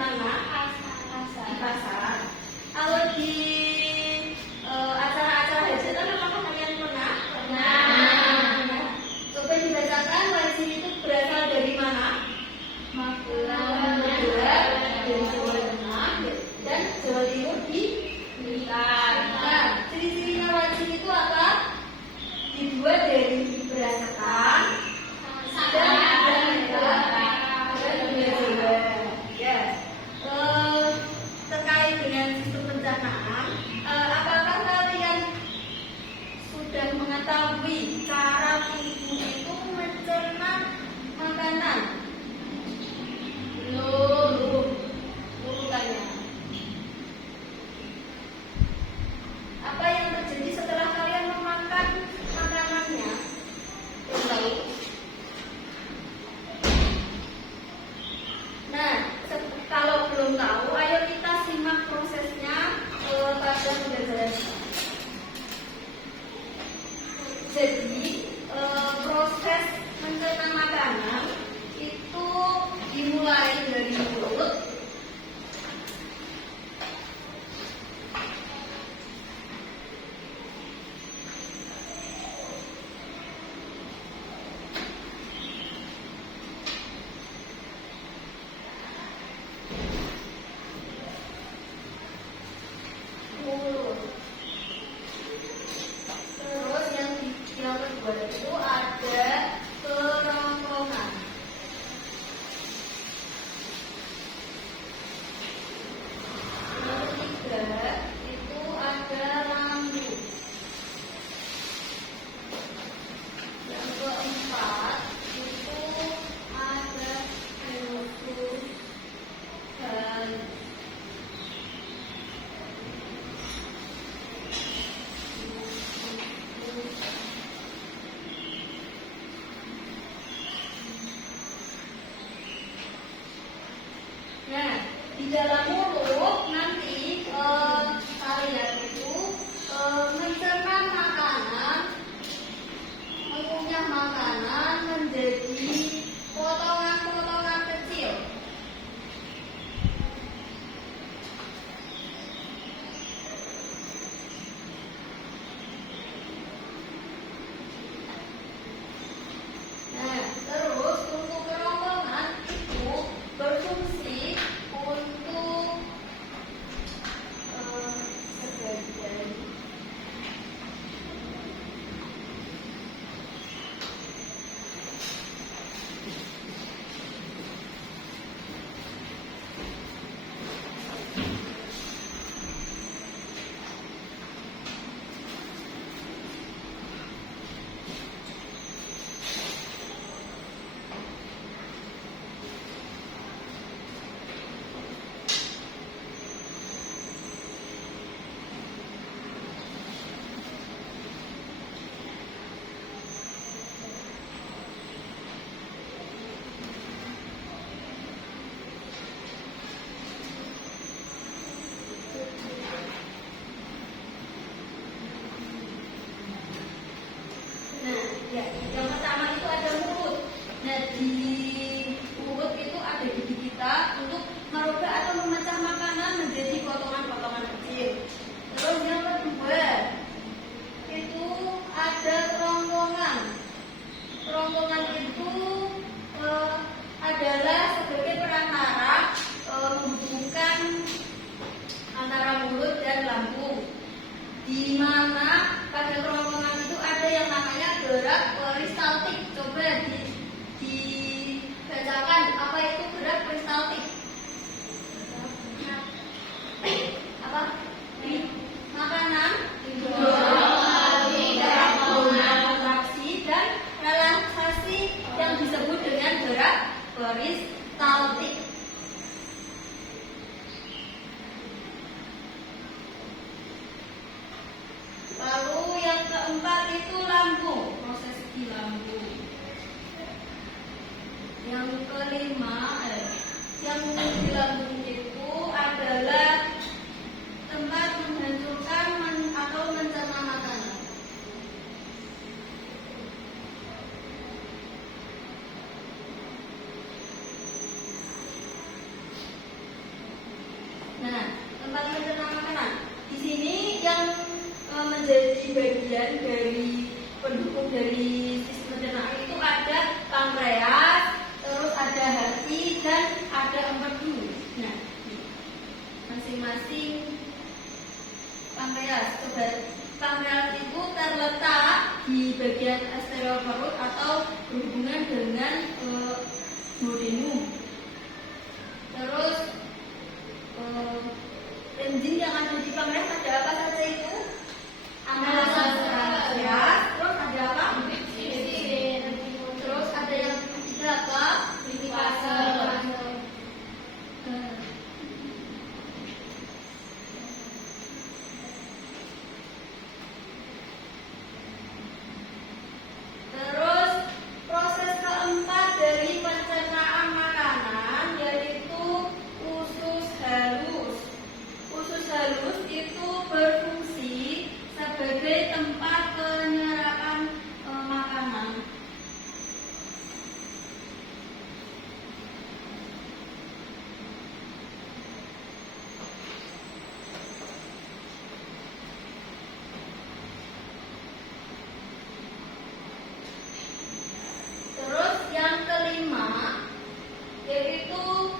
mana? Di pasar. Kalau di acara-acara hajatan apakah kalian pernah? Pernah. Coba dibacakan wajib itu berasal dari mana? Madura, dari Jawa Tengah, dan Jawa Timur di Blitar. Nah, ciri-cirinya wajib itu apa? Dibuat dari beras ketan dan gula Jawa. Ya. Terkait dengan sistem pencernaan, apakah kalian sudah mengetahui cara tubuh itu mencerna makanan? Belum tanya. Apa yang terjadi setelah kalian memakan makanannya? Belum tahu. Nah, kalau belum tahu, ayo kita simak prosesnya pada pembelajaran. Jadi, proses mencerna makanan itu dimulai dari mulut. Terus yang kedua itu ada kerongkongan. Yang ketiga itu ada lambung. Yang keempat itu ada usus dan nah, di dalam mulut nanti kalian itu mencerna makanan, mengunyah makanan menjadi potongan-potongan kecil. Nah, terus untuk kerongkongan itu berfungsi untuk sebagai ya, yang pertama itu ada mulut. Nah, di mulut itu ada gigi kita untuk merubah atau memecah makanan menjadi potongan-potongan kecil. Terus yang kedua itu ada kerongkongan. Kerongkongan itu adalah sebagai perantara menghubungkan antara mulut dan lambung, di mana pada kerongkongan itu ada yang namanya gerak peristaltik. Coba dibacakan apa itu gerak peristaltik. Apa? Makanan kontraksi dan relaksasi yang disebut dengan gerak peristaltik. Lalu yang keempat itu lambung. Proses menjadi bagian dari pendukung dari sistem pencernaan itu ada pankreas, terus ada hati dan ada empedu. Nah, masing-masing pankreas. Pankreas itu terletak di bagian anterior perut atau berhubungan dengan duodenum. Terus enzim yang ada di pankreas ada apa saja itu? Amilase pankreas, terus ada apa? Terus ada yang ketiga apa? Lipase. Terus proses keempat dari pencernaan makanan yaitu usus halus. Usus halus itu berfungsi sebagai tempat penyerapan makanan. Terus yang kelima yaitu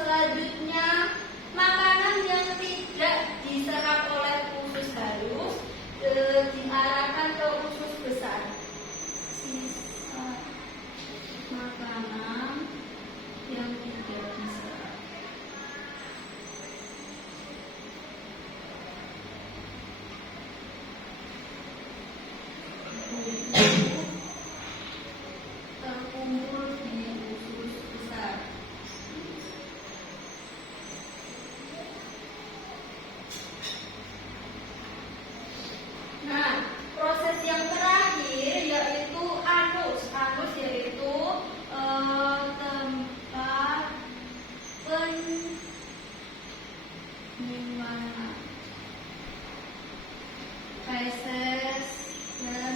selanjutnya makanan yang tidak diserap oleh usus halus diarahkan ke usus besar. Sisa makanan yang tidak diserap. Terkumpul di usus besar. Nah, proses yang terakhir yaitu anus. Anus yaitu tempat penyimpanan feses dan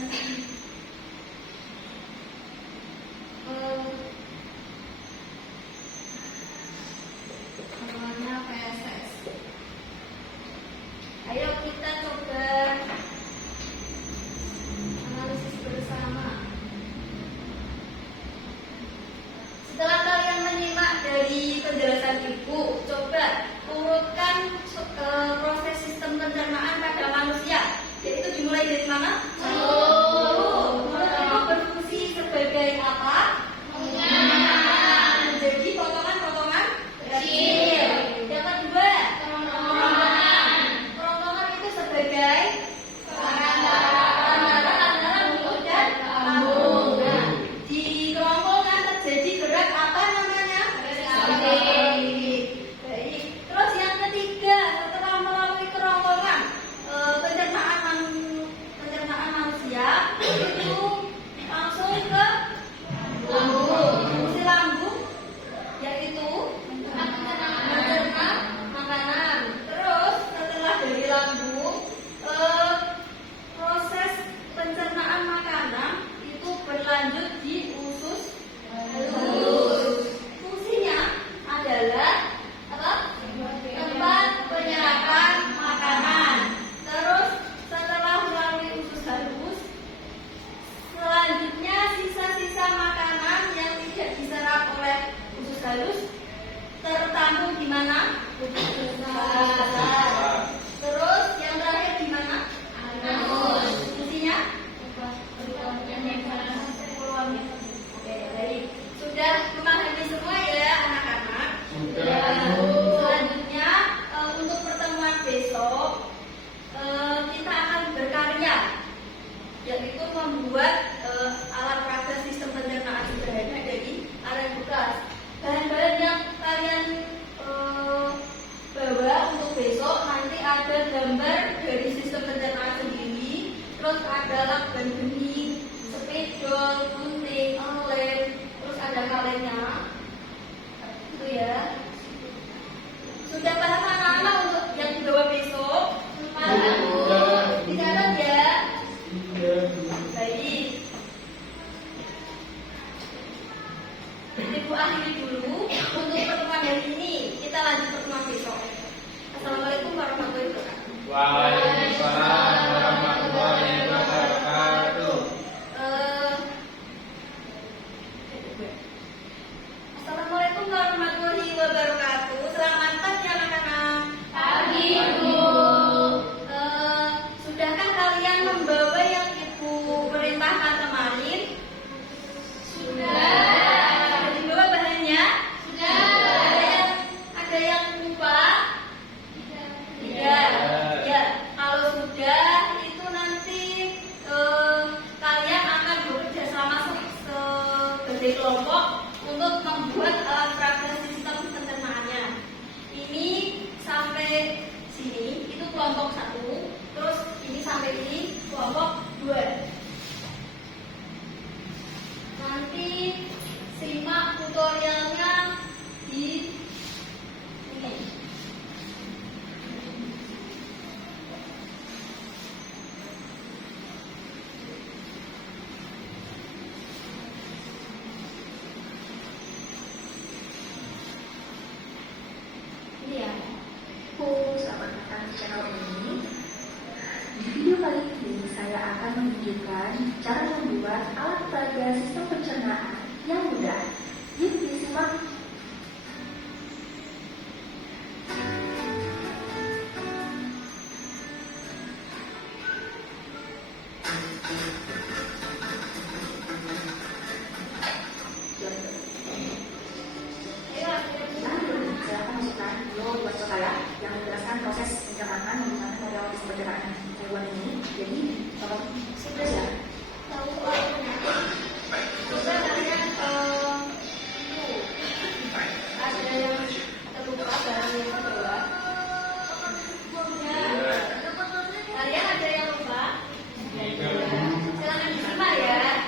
namanya feses. Ayo kita coba analisis bersama. Setelah kalian menyimak dari penjelasan ibu, coba urutkan proses sistem pencernaan pada manusia. Yaitu dimulai dari mana? Mulut. Mulut itu berfungsi sebagai apa? Menjadi potongan-potongan kecil. Yang kedua, kerongkongan itu sebagai antara mulut dan lambung. Nah, di kerongkongan terjadi gerak apa namanya? Baik. Terus yang ketiga, setelah melalui kerongkongan pencernaan manusia itu langsung ke lambung. Fungsi lambung yaitu mencerna makanan. Terus setelah dari lambung proses pencernaan makanan itu berlanjut di usus halus. Fungsinya adalah apa? Tempat penyerapan makanan. Terus setelah melalui usus halus, selanjutnya sisa-sisa makanan yang tidak diserap oleh usus halus tertampung di mana? Usus besar. Terus yang terakhir di mana? Anus. Fungsinya? Oke, baik. Sudah memahami semua ya anak-anak? Sudah. Selanjutnya untuk pertemuan besok kita akan berkarya, yaitu membuat alat peraga sistem pencernaan sederhana dari aren bekas. Bahan-bahan yang kalian bawa untuk besok nanti ada gambar dari sistem pencernaan sendiri, terus ada lakban benih, spidol, gunting, lem, terus ada kalennya, itu ya. kelompok 1, terus ini sampai ini kelompok 2. Nanti simak tutorialnya di ini. Ini ya. Selamat datang di channel ini. Di video kali ini saya akan menunjukkan cara membuat alat peraga sistem pencernaan yang mudah. Yuk disimak. Saya akan masukkan video buat saya yang menjelaskan proses pencernaan menggunakan model sistem pencernaan hewan ini. Jadi, sudah ya. Tahu coba kalian ada yang terlupa barang yang terbawa. Kalian ada yang lupa? Silakan disimak ya.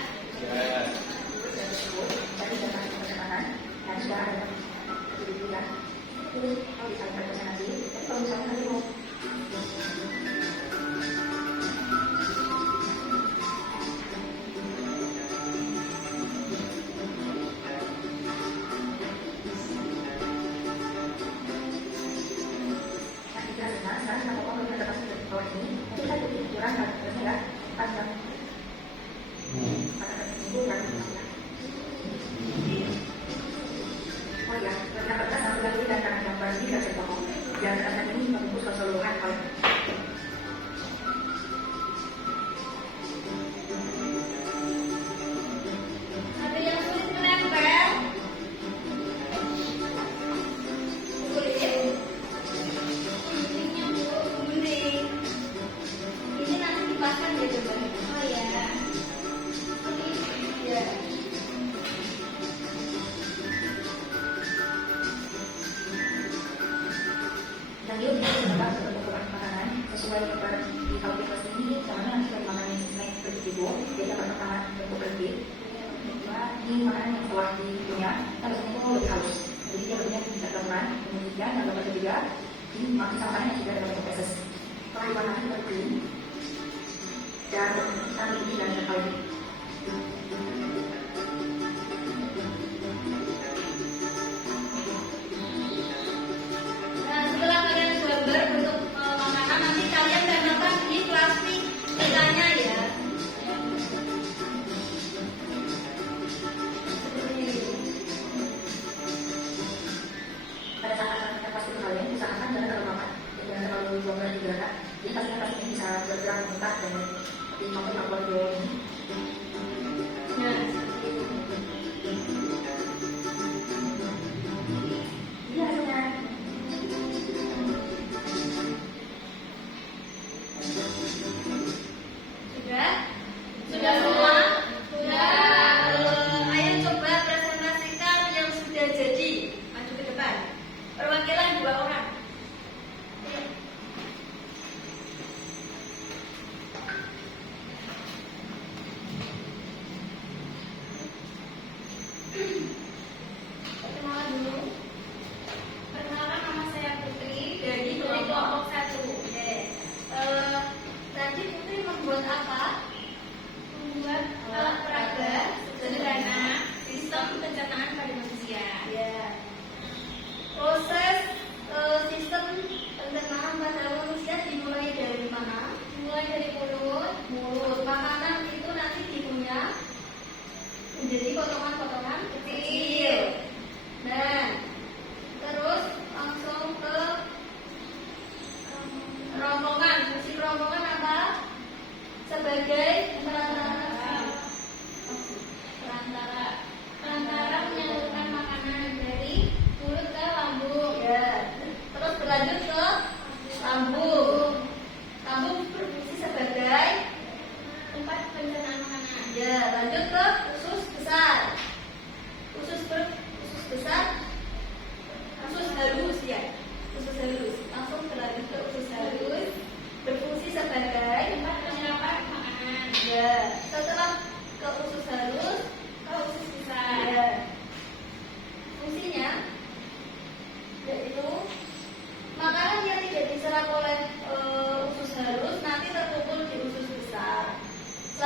Tadi data sistem pencernaan dan sudah ada video ya. Terus kalau misalnya baca nanti, tapi kalau misalnya nanti mau sekarang kita mau melihat data sistem bawah ini, nanti kita jadi ukuran dan ya panjang pada itu dan oh ya, karena kertas yang sudah dan karena gambar ini dan bohong dan kertas ini membungkus keseluruhan hal. Ada yang sulit menempel? Sulit. Gunting. Ini nanti dipasang ya coba. Oh ya. Ya. Dan dia bisa menebak bentuk makanan sesuai gambar di kalkulus ini, karena nanti dari makanan yang snack seperti itu, dia dapat makanan bentuk lebih. Ini makanan yang telah dipunya, tapi itu lebih halus. Jadi dia bentuknya tidak teman. Kemudian yang gambar ketiga, ini masih makanan yang sudah dalam bentuk peses. Kalau warnanya seperti ini, dan kali ini dan kali ini. Nah, setelah kalian gambar bentuk makanan, nanti kalian tempelkan di plastik sisanya ya. Seperti itu. Pada saat kita pasti kalian usahakan jangan terlalu lama, jangan terlalu longgar di gerakan. Jadi pastinya plastiknya bisa bergerak mentak dan di nomor video ini.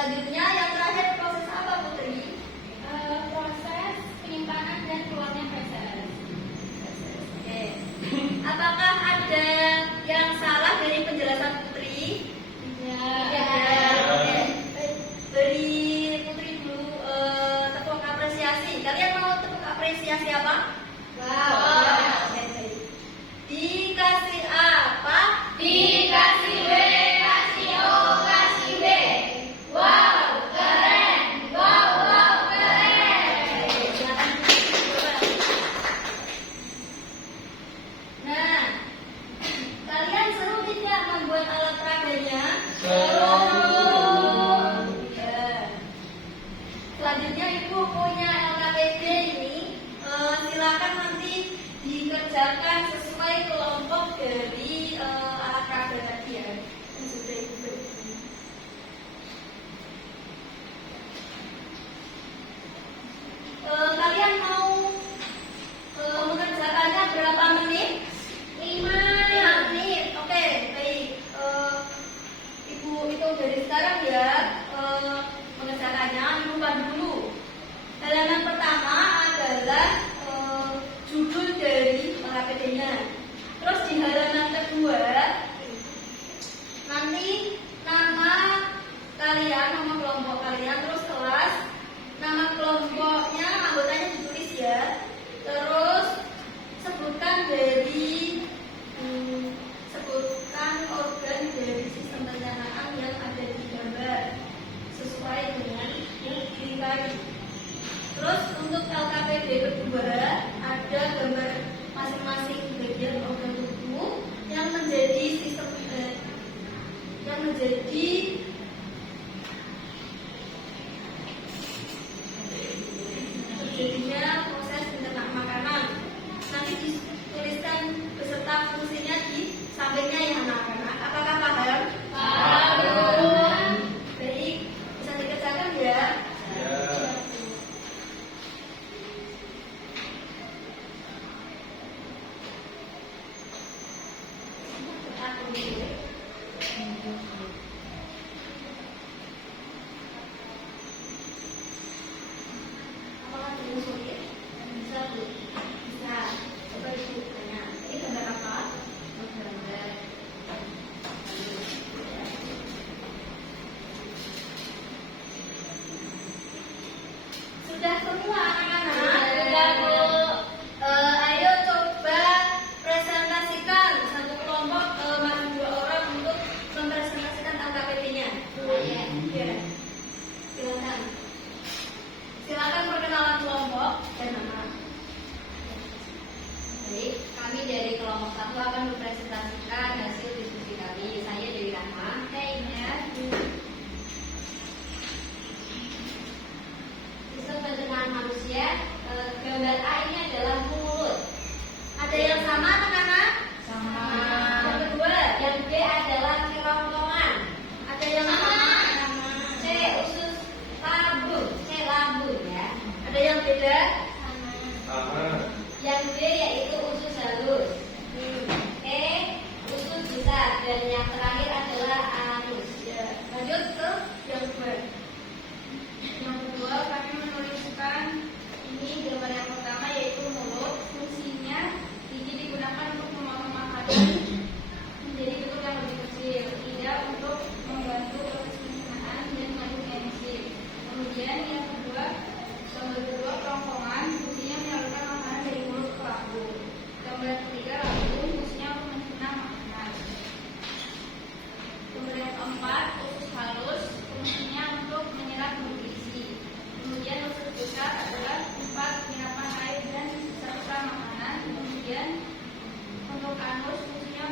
Selanjutnya yang terakhir proses apa Putri? Proses penyimpanan dan keluarnya feses. Oke. Apakah ada yang salah dari penjelasan Putri? Tidak. Oke. Beri Putri dulu tepuk apresiasi. Kalian mau tepuk apresiasi apa? Wow. Oke, baik. Dikasih apa? Dikasih B, kasih O, kasih B. Wow, keren. Wow, wow, keren. Silakan coba. Nah, kalian seru tidak membuat alat peraganya? Seru. Ya. Selanjutnya Ibu punya LKPD ini, silakan nanti dikerjakan sesuai kelompok dari alat peraga tadi ya. Yang sudah Ibu beri. Kalian mau mengerjakannya berapa menit? 5 menit. Oke, baik. Ibu hitung dari sekarang ya. Mengerjakannya lupa dulu. Halaman pertama adalah judul dari LKPD-nya. Terus di halaman kedua nanti nama kalian, nama kelompok kalian, terus kelas, nama kelompoknya, anggotanya ditulis ya. Terus sebutkan sebutkan organ dari sistem pencernaan yang ada di gambar sesuai dengan yang dicari. Terus untuk LKPD kedua ada gambar masing-masing bagian organ tubuh yang menjadi sistem yang menjadi terjadinya proses pencernaan makanan. Nanti dituliskan beserta fungsinya di sampingnya ya anak-anak. Apakah paham? Paham. Baik, bisa dikerjakan ya. Aku dulu. Apakah dulu sulit? Bisa Bu? Bisa. Coba Ibu tanya. Ini gambar apa? Gambar. Sudah semua anak-anak? Sudah, Bu. Ayo coba presentasikan satu kelompok maju 2 orang untuk mempresentasikan LKPD-nya. Ya. Silakan. Silakan perkenalan kelompok dan nama. Baik, kami dari kelompok 1 akan mempresentasikan hasil diskusi kami. Saya Dewi Rahma. Saya Ines. Sistem pencernaan manusia, gambar A ini adalah mulut. Ada yang sama anak-anak? Sama. Yang kedua, Yang B adalah kerongkongan. ada yang sama? C usus lambung. C lambung ya. Ada yang beda? Yang D yaitu usus halus. E usus besar dan yang terakhir adalah anus. Ya. Lanjut ke yang kedua. Yang kedua kami menuliskan ini gambar yang pertama yaitu mulut. Fungsinya gigi digunakan untuk memotong makanan menjadi bentuk yang lebih kecil, tidak untuk membantu proses pencernaan dan mengandung enzim. Kemudian yang kedua, gambar kedua kerongkongan fungsinya menyalurkan makanan dari mulut ke lambung. Gambar ketiga lambung fungsinya untuk mencerna makanan. Gambar yang keempat usus halus fungsinya untuk menyerap nutrisi. Kemudian usus besar adalah tempat penyerapan air dan sisa-sisa makanan. Kemudian untuk anus fungsinya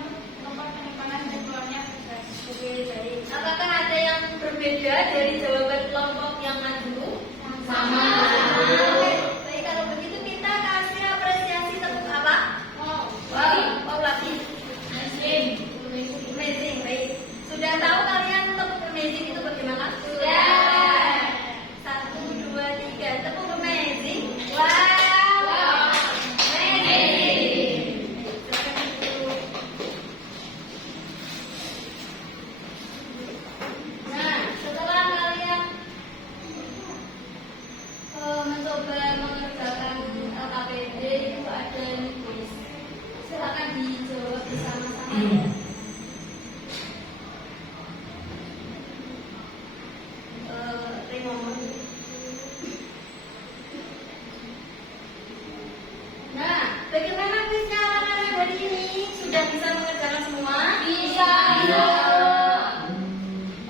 ini sudah bisa mengerjakan semua? Bisa.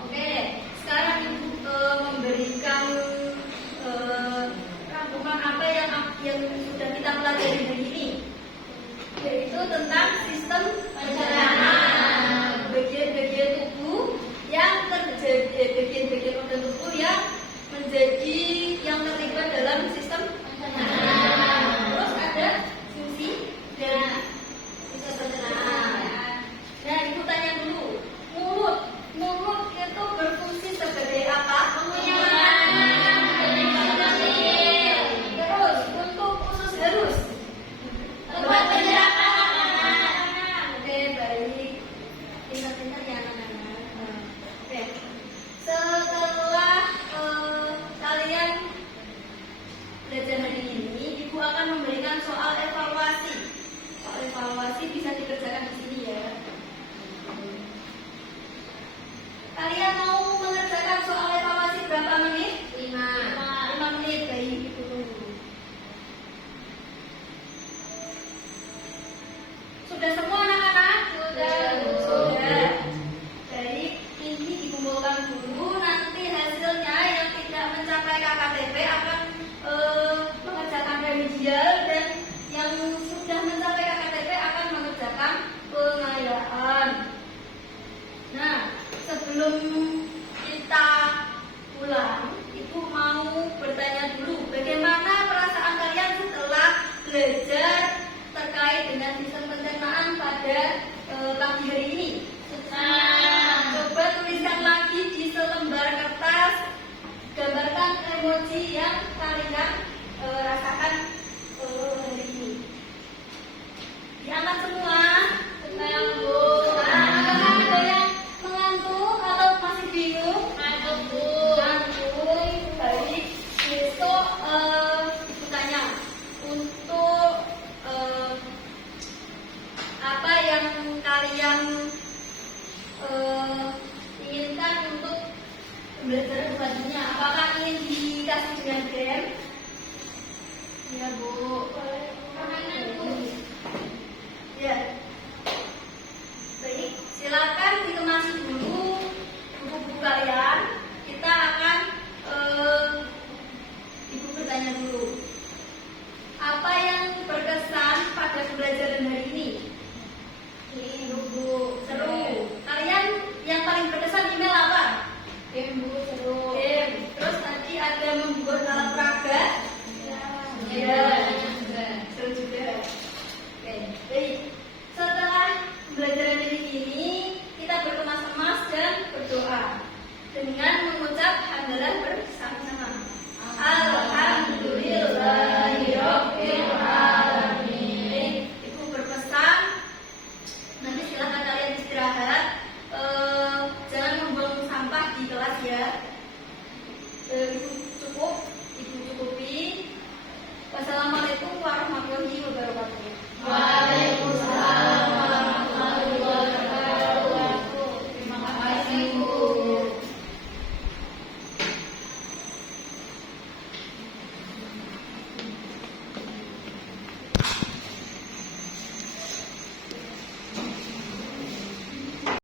Oke, sekarang Ibu memberikan rangkuman apa yang sudah kita pelajari hari ini, yaitu tentang sistem pencernaan, bagian-bagian tubuh yang terjadi, bagian-bagian organ tubuh yang menjadi yang terlibat dalam sistem pencernaan. Terus ada fungsi dari sistem pencernaan. Nah, Ibu tanya dulu, mulut itu berfungsi sebagai apa? Terus untuk usus halus, Tempat penyerapan makanan. Oke, baik. Pintar-pintar ya anak-anak. Oke. Setelah kalian belajar hari ini, Ibu akan memberikan soal evaluasi. Soal evaluasi bisa dikerjakan di sini ya. Kalian mau mengerjakan soal evaluasi berapa menit? 5 menit, baik. Ibu tunggu. Sudah semua anak-anak? Sudah. Baik, ini dikumpulkan dulu. Nanti hasilnya yang tidak mencapai KKTP akan mengerjakan remedial, dan yang sudah mencapai KKTP akan mengerjakan pengayaan. Nah, sebelum kita pulang, Ibu mau bertanya dulu, bagaimana perasaan kalian setelah belajar terkait dengan sistem pencernaan pada pagi hari ini? Coba tuliskan lagi di selembar kertas, gambarkan emoji yang kalian rasakan hari ini. Diangkat semua? Tenang, Bu. Apakah ada yang mengantuk atau masih bingung? Ngantuk, Bu. Ngantuk. Baik. Besok Ibu tanya, untuk apa yang kalian inginkan untuk pembelajaran selanjutnya? Apakah ingin dikasih dengan game? Ya, Bu. Permainan, Bu. Ya,